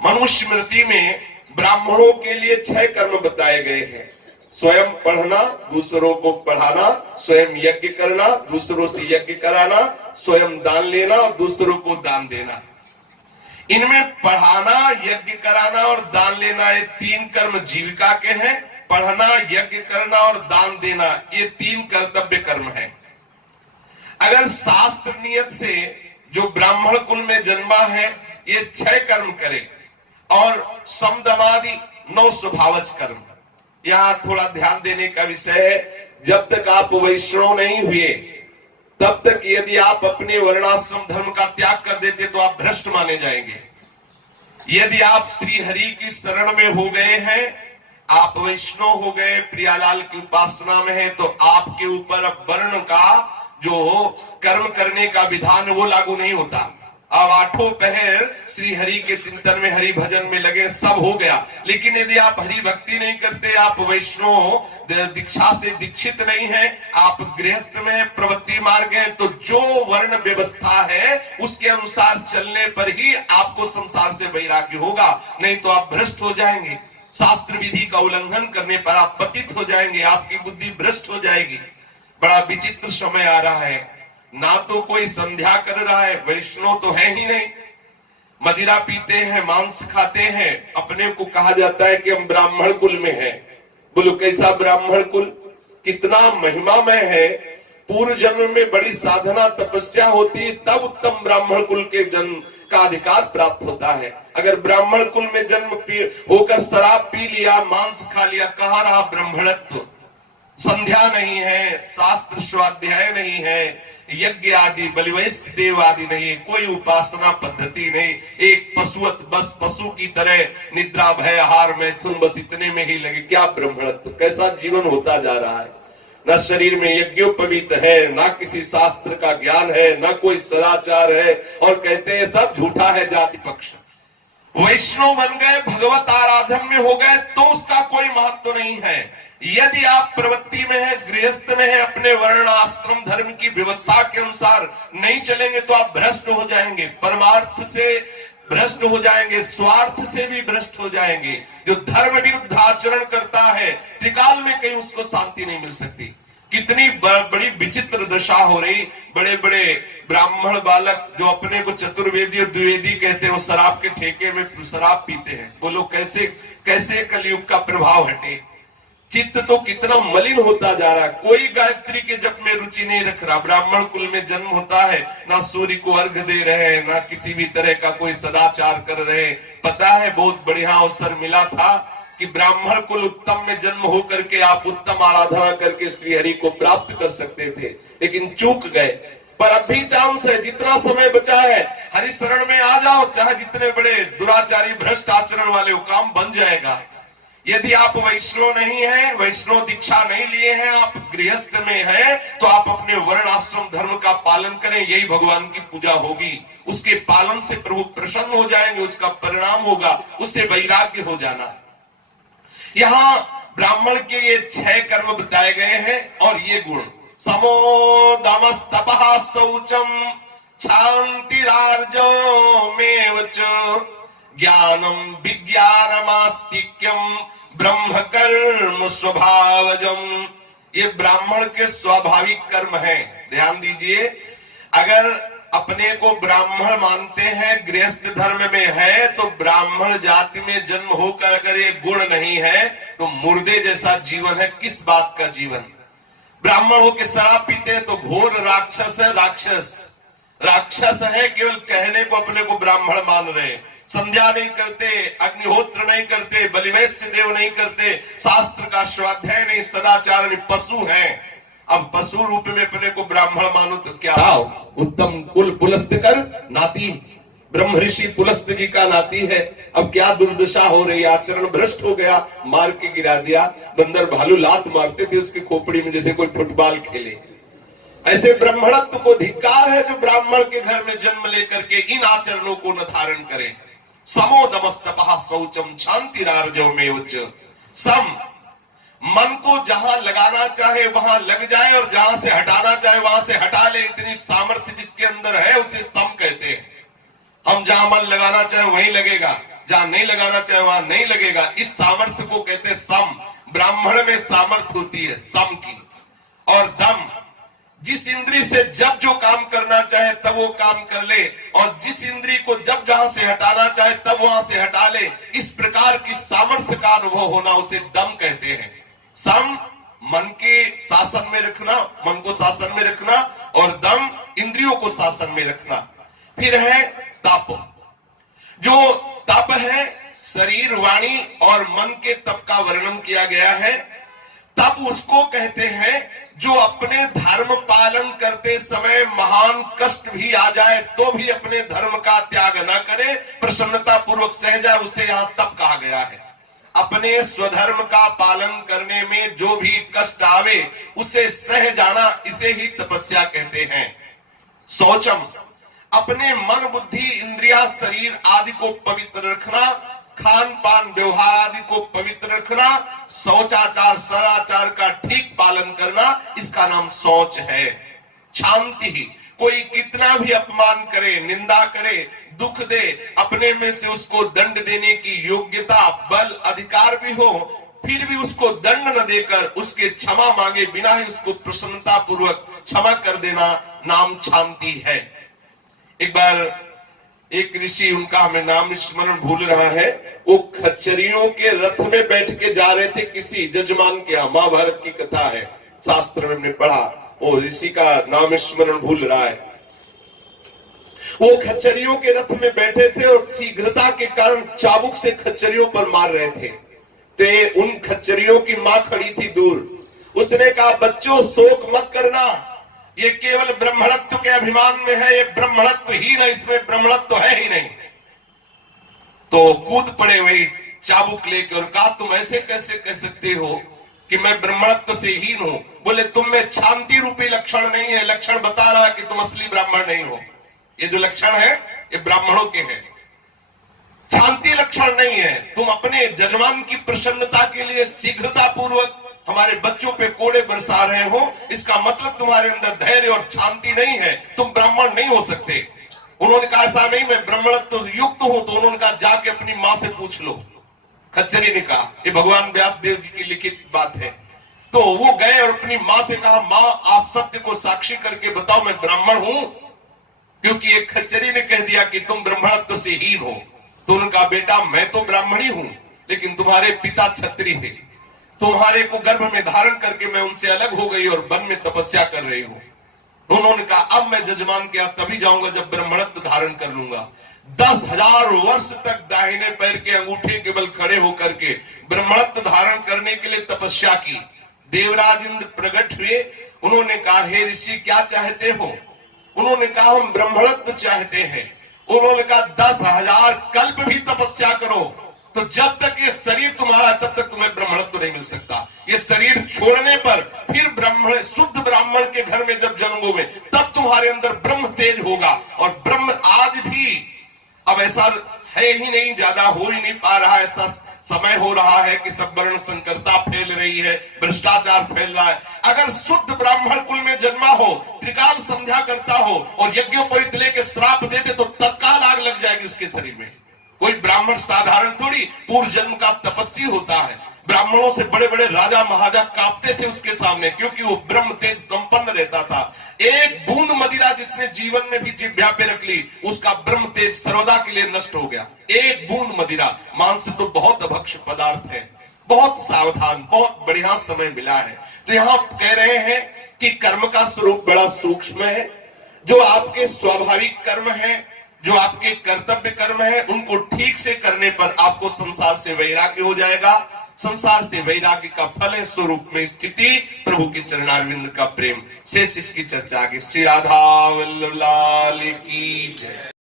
मनुस्मृति में ब्राह्मणों के लिए 6 कर्म बताए गए हैं। स्वयं पढ़ना, दूसरों को पढ़ाना, स्वयं यज्ञ करना, दूसरों से यज्ञ कराना, स्वयं दान लेना और दूसरों को दान देना। इनमें पढ़ाना, यज्ञ कराना और दान लेना, ये 3 कर्म जीविका के हैं। पढ़ना, यज्ञ करना और दान देना, ये 3 कर्तव्य कर्म हैं। अगर शास्त्र नियत से जो ब्राह्मण कुल में जन्मा है ये 6 कर्म करे और समदमादि 9 स्वभावज कर्म। यहां थोड़ा ध्यान देने का विषय है, जब तक आप वैष्णव नहीं हुए तब तक यदि आप अपने वर्णाश्रम धर्म का त्याग कर देते तो आप भ्रष्ट माने जाएंगे। यदि आप श्री हरि की शरण में हो गए हैं, आप वैष्णव हो गए, प्रियालाल की उपासना में है, तो आपके ऊपर अब वर्ण का जो कर्म करने का विधान है वो लागू नहीं होता। अब 8 पहर श्री हरि के चिंतन में, हरि भजन में लगे, सब हो गया। लेकिन यदि आप हरि भक्ति नहीं करते, आप वैष्णव दीक्षा से दीक्षित नहीं है, आप गृहस्थ में है, प्रवृत्ति मार्ग है, तो जो वर्ण व्यवस्था है उसके अनुसार चलने पर ही आपको संसार से वैराग्य होगा, नहीं तो आप भ्रष्ट हो जाएंगे। शास्त्र विधि का उल्लंघन करने पर आप पतित हो जाएंगे, आपकी बुद्धि भ्रष्ट हो जाएगी। बड़ा विचित्र समय आ रहा है, ना तो कोई संध्या कर रहा है, वैष्णव तो है ही नहीं, मदिरा पीते हैं, मांस खाते हैं, अपने को कहा जाता है कि हम ब्राह्मण कुल में हैं। बोलो कैसा ब्राह्मण कुल, कितना महिमामय है। पूर्व जन्म में बड़ी साधना तपस्या होती है, तब उत्तम ब्राह्मण कुल के जन्म का अधिकार प्राप्त होता है। अगर ब्राह्मण कुल में जन्म होकर शराब पी लिया, मांस खा लिया, कहाँ रहा ब्राह्मणत्व। संध्या नहीं है, शास्त्र स्वाध्याय नहीं है, यज्ञ आदि, बलिवैश्य देव आदि नहीं, कोई उपासना पद्धति नहीं, एक पशुवत, बस पशु की तरह निद्रा भय आहार मैथुन, बस इतने में ही लगे। क्या ब्राह्मणत्व, कैसा जीवन होता जा रहा है। न शरीर में यज्ञोपवीत है, ना किसी शास्त्र का ज्ञान है, ना कोई सदाचार है, और कहते हैं सब झूठा है जाति पक्ष। वैष्णव बन गए, भगवत आराधन में हो गए तो उसका कोई महत्व नहीं है। यदि आप प्रवृत्ति में है, गृहस्थ में है, अपने वर्ण आश्रम धर्म की व्यवस्था के अनुसार नहीं चलेंगे तो आप भ्रष्ट हो जाएंगे, परमार्थ से भ्रष्ट हो जाएंगे, स्वार्थ से भी भ्रष्ट हो जाएंगे। जो धर्म विरुद्ध आचरण करता है, त्रिकाल में कहीं उसको शांति नहीं मिल सकती। कितनी बड़ी विचित्र दशा हो रही। बड़े बड़े ब्राह्मण बालक जो अपने को चतुर्वेदी और द्विवेदी कहते हैं, वो शराब के ठेके में शराब पीते हैं। बोलो कैसे कैसे कलयुग का प्रभाव हटे। चित्त तो कितना मलिन होता जा रहा है। कोई गायत्री के जप में रुचि नहीं रख रहा। ब्राह्मण कुल में जन्म होता है, ना सूर्य को अर्घ दे रहे, ना किसी भी तरह का कोई सदाचार कर रहे। पता है बहुत बढ़िया अवसर मिला था कि ब्राह्मण कुल उत्तम में जन्म होकर के आप उत्तम आराधना करके श्री हरि को प्राप्त कर सकते थे, लेकिन चूक गए। पर अब भी चांस है, जितना समय बचा है हरि शरण में आ जाओ, चाहे जितने बड़े दुराचारी भ्रष्ट आचरण वाले, वो काम बन जाएगा। यदि आप वैष्णव नहीं है, वैष्णव दीक्षा नहीं लिए हैं, आप गृहस्थ में हैं, तो आप अपने वर्ण आश्रम धर्म का पालन करें, यही भगवान की पूजा होगी। उसके पालन से प्रभु प्रसन्न हो जाएंगे, उसका परिणाम होगा, उससे वैराग्य हो जाना। यहाँ ब्राह्मण के ये 6 कर्म बताए गए हैं और ये गुण, समो दमस्तपः शौचम क्षान्तिरार्जो मेवच ज्ञानम विज्ञानमास्तिक्यम ब्रह्म कर्म स्वभावजम। ये ब्राह्मण के स्वाभाविक कर्म हैं। ध्यान दीजिए, अगर अपने को ब्राह्मण मानते हैं, गृहस्थ धर्म में है, तो ब्राह्मण जाति में जन्म होकर अगर ये गुण नहीं है तो मुर्दे जैसा जीवन है। किस बात का जीवन। ब्राह्मण होकर शराब पीते हैं तो घोर राक्षस है। राक्षस है, केवल कहने को अपने को ब्राह्मण मान रहे। संध्या नहीं करते, अग्निहोत्र नहीं करते, बलिवैश्य देव नहीं करते, शास्त्र का स्वाध्याय नहीं, सदाचार नहीं, पशु हैं। अब पशु रूप में अपने को ब्राह्मण मानो तो क्या। उत्तम कुल पुलस्त कर नाती, ब्रह्म ऋषि पुलस्त जी का नाती है। अब क्या दुर्दशा हो रही, आचरण भ्रष्ट हो गया, मार के गिरा दिया। बंदर भालू लात मारते थे उसकी खोपड़ी में जैसे कोई फुटबॉल खेले। ऐसे ब्राह्मणत्व को धिक्कार है जो ब्राह्मण के घर में जन्म लेकर के इन आचरणों को न धारण करे। समो दमस्तपः शौचम क्षान्तिरार्जो मेवच। सम, मन को जहां लगाना चाहे वहां लग जाए और जहां से हटाना चाहे वहां से हटा ले, इतनी सामर्थ्य जिसके अंदर है उसे सम कहते हैं। हम जहां मन लगाना चाहे वहीं लगेगा, जहां नहीं लगाना चाहे वहां नहीं लगेगा। इस सामर्थ्य को कहते हैं सम। ब्राह्मण में सामर्थ्य होती है सम की। और दम, जिस इंद्री से जब जो काम करना चाहे तब वो काम कर ले, और जिस इंद्री को जब जहां से हटाना चाहे तब वहां से हटा ले। इस प्रकार की सामर्थ्य का अनुभव होना उसे दम कहते हैं। सम, मन के शासन में रखना, मन को शासन में रखना, और दम, इंद्रियों को शासन में रखना। फिर है तप। जो तप है शरीर, वाणी और मन के तप का वर्णन किया गया है। तप उसको कहते हैं जो अपने धर्म पालन करते समय महान कष्ट भी आ जाए तो भी अपने धर्म का त्याग न करे, प्रसन्नता पूर्वक सह जाए, उसे यहां तप कहा गया है। अपने स्वधर्म का पालन करने में जो भी कष्ट आवे उसे सह जाना, इसे ही तपस्या कहते हैं। शौचम, अपने मन, बुद्धि, इंद्रिया, शरीर आदि को पवित्र रखना, खान पान व्यवहार आदि को पवित्र रखना, शौचाचार सदाचार का ठीक पालन करना, इसका नाम शौच है। शांति, कोई कितना भी अपमान करे, निंदा करे, दुख दे, अपने में से उसको दंड देने की योग्यता, बल, अधिकार भी हो, फिर भी उसको दंड न देकर उसके क्षमा मांगे बिना ही उसको प्रसन्नता पूर्वक क्षमा कर देना नाम शांति है। एक बार एक ऋषि, उनका हमें नाम स्मरण भूल रहा है, वो खच्चरियों के रथ में बैठ के जा रहे थे किसी जजमान के यहाँ। महाभारत की कथा है, शास्त्र में हमने पढ़ा, वो ऋषि का नाम स्मरण भूल रहा है। वो खच्चरियों के रथ में बैठे थे और शीघ्रता के कारण चाबुक से खच्चरियों पर मार रहे थे। ते उन खच्चरियों की मां खड़ी थी दूर। उसने कहा, बच्चों शोक मत करना, ये केवल ब्रह्मणत्व के अभिमान में है, ये ब्रह्मणत्व ही नहीं, इसमें ब्रह्मणत्व है ही नहीं। तो कूद पड़े वही चाबुक लेकर और कहा, तुम ऐसे कैसे कह सकते हो कि मैं ब्रह्मणत्व से हीन हूं? बोले, तुम में शांति रूपी लक्षण नहीं है, लक्षण बता रहा है कि तुम असली ब्राह्मण नहीं हो। ये जो लक्षण है ये ब्राह्मणों के हैं, शांति लक्षण नहीं है। तुम अपने जजमान की प्रसन्नता के लिए शीघ्रता पूर्वक हमारे बच्चों पे कोड़े बरसा रहे हो, इसका मतलब तुम्हारे अंदर धैर्य और शांति नहीं है, तुम ब्राह्मण नहीं हो सकते। उन्होंने कहा, ऐसा नहीं, मैं ब्राह्मणत्व युक्त हूं। तो उन्होंने कहा, जाके अपनी मां से पूछ लो। खच्चरी ने कहा, ये भगवान व्यास देव जी की लिखित बात है। तो वो गए और अपनी मां से कहा, मां आप सत्य को साक्षी करके बताओ मैं ब्राह्मण हूं, क्योंकि एक खच्चरी ने कह दिया कि तुम ब्राह्मणत्व से हीन हो। तो उन्होंने कहा, बेटा मैं तो ब्राह्मणी हूं, लेकिन तुम्हारे पिता क्षत्रिय थे, तुम्हारे को गर्भ में धारण करके मैं उनसे अलग हो गई और वन में तपस्या कर रही हूं। उन्होंने कहा, अब मैं जजमान के यहाँ तभी जाऊंगा जब ब्रह्मणत्व धारण कर लूंगा। 10,000 वर्ष तक दाहिने पैर के अंगूठे के बल खड़े होकर के ब्रह्मणत्व धारण करने के लिए तपस्या की। देवराज इंद्र प्रकट हुए, उन्होंने कहा, हे ऋषि क्या चाहते हो? उन्होंने कहा, हम ब्रह्मणत्व चाहते हैं। उन्होंने कहा, 10,000 कल्प भी तपस्या करो, तो जब तक ये शरीर तुम्हारा तब तक तुम्हें ब्राह्मणत्व नहीं मिल सकता। ये शरीर छोड़ने पर फिर ब्राह्मण, शुद्ध ब्राह्मण के घर में जब जन्मोगे तब तुम्हारे अंदर ब्रह्म तेज होगा। और ब्रह्म आज भी, अब ऐसा है ही नहीं, ज्यादा हो ही नहीं पा रहा, ऐसा समय हो रहा है कि सब वर्ण संकरता फैल रही है, भ्रष्टाचार फैल रहा है। अगर शुद्ध ब्राह्मण कुल में जन्मा हो, त्रिकाल संध्या करता हो और यज्ञोपवीत लेके श्राप देते तो तत्काल आग लग जाएगी उसके शरीर में। कोई ब्राह्मण साधारण थोड़ी पूर्व जन्म का तपस्वी होता है। ब्राह्मणों से बड़े बड़े राजा महाराजा कांपते थे उसके सामने, क्योंकि वो ब्रह्म तेज संपन्न रहता था। एक बूंद मदिरा जिसने जीवन में भी जिह्वा पे रख ली, उसका ब्रह्म तेज सर्वदा के लिए नष्ट हो गया। एक बूंद मदिरा, मांस तो बहुत अभक्ष पदार्थ है, बहुत सावधान, बहुत बढ़िया समय मिला है। तो यहां कह रहे हैं कि कर्म का स्वरूप बड़ा सूक्ष्म है। जो आपके स्वाभाविक कर्म है, जो आपके कर्तव्य कर्म है, उनको ठीक से करने पर आपको संसार से वैराग्य हो जाएगा। संसार से वैराग्य का फल है स्वरूप में स्थिति, प्रभु के चरणारविंद का प्रेम। शेष इसकी चर्चा आगे। श्री राधा वल्लभ लाल की जय।